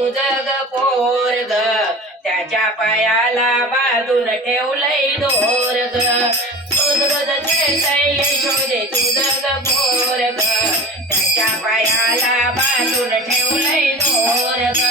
तुझं ग पोरग त्याच्या पायाला बांधून ठेवलंय दोर ग रोज रोज खेळतय यशोदे तुझं ग पोरग त्याच्या पायाला बांधून ठेवलंय दोर ग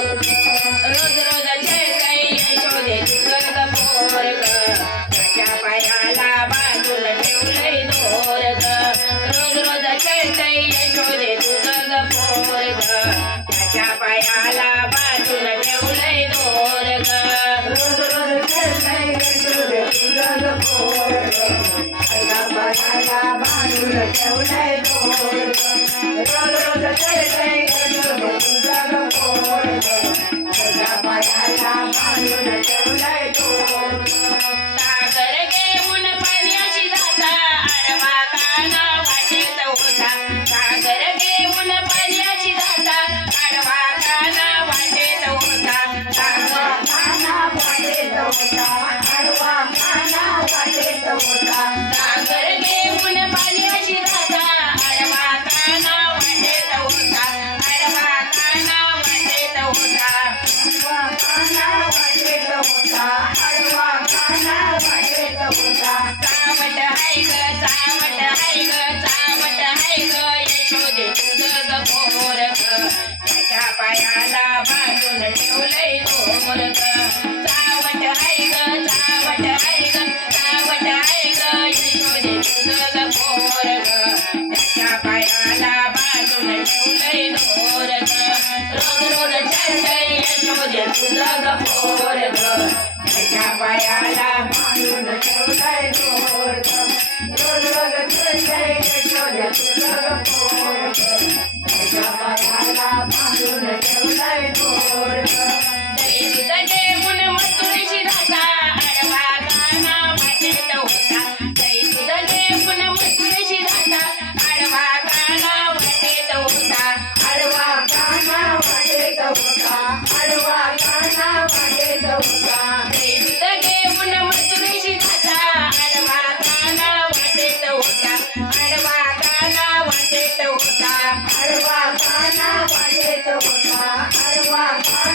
सागर चावट हाय ग चावट हाय ग चावट हाय ग. यशोदे तुझं ग त्याच्या पायाला बांधून ठेवलंय दोर चावट हाय ग चावट हाय ग चावट हाय ग. यशोदे त्याच्या पायाला बांधून ठेवलंय रोज रोज यशोदे त्याच्या पायाला I'm gonna go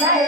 Bye.